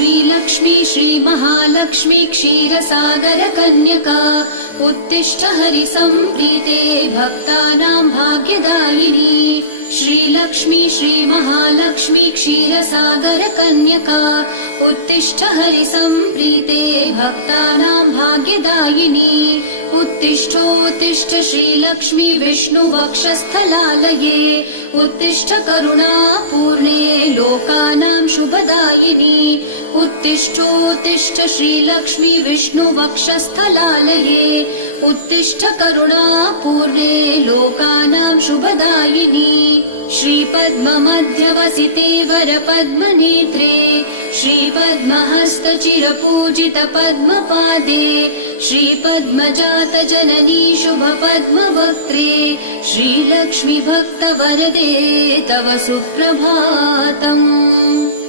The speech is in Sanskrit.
श्रीलक्ष्मी श्रीमहालक्ष्मी क्षीरसागरकन्यका उत्तिष्ठ हरिसम्प्रीते भक्तानां भाग्यदायिनी। श्रीलक्ष्मी श्रीमहालक्ष्मी क्षीरसागरकन्यका उत्तिष्ठ हरिसम्प्रीते भक्तानां भाग्यदायिनी। उत्तिष्ठोत्तिष्ठ श्रीलक्ष्मी विष्णुवक्षस्थलालये उत्तिष्ठ करुणापूर्णे लोकानां शुभदायिनी। उत्तिष्ठोत्तिष्ठ श्रीलक्ष्मी विष्णुवक्षस्थलालये उत्तिष्ठ करुणापूर्णे लोकानां शुभदायिनी। श्रीपद्ममध्यवसिते वरपद्मनेत्रे श्रीपद्महस्तचिरपूजितपद्मपादे श्रीपद्मजातजननी शुभपद्मवक्त्रे श्रीलक्ष्मी भक्तवरदे तव सुप्रभातम्।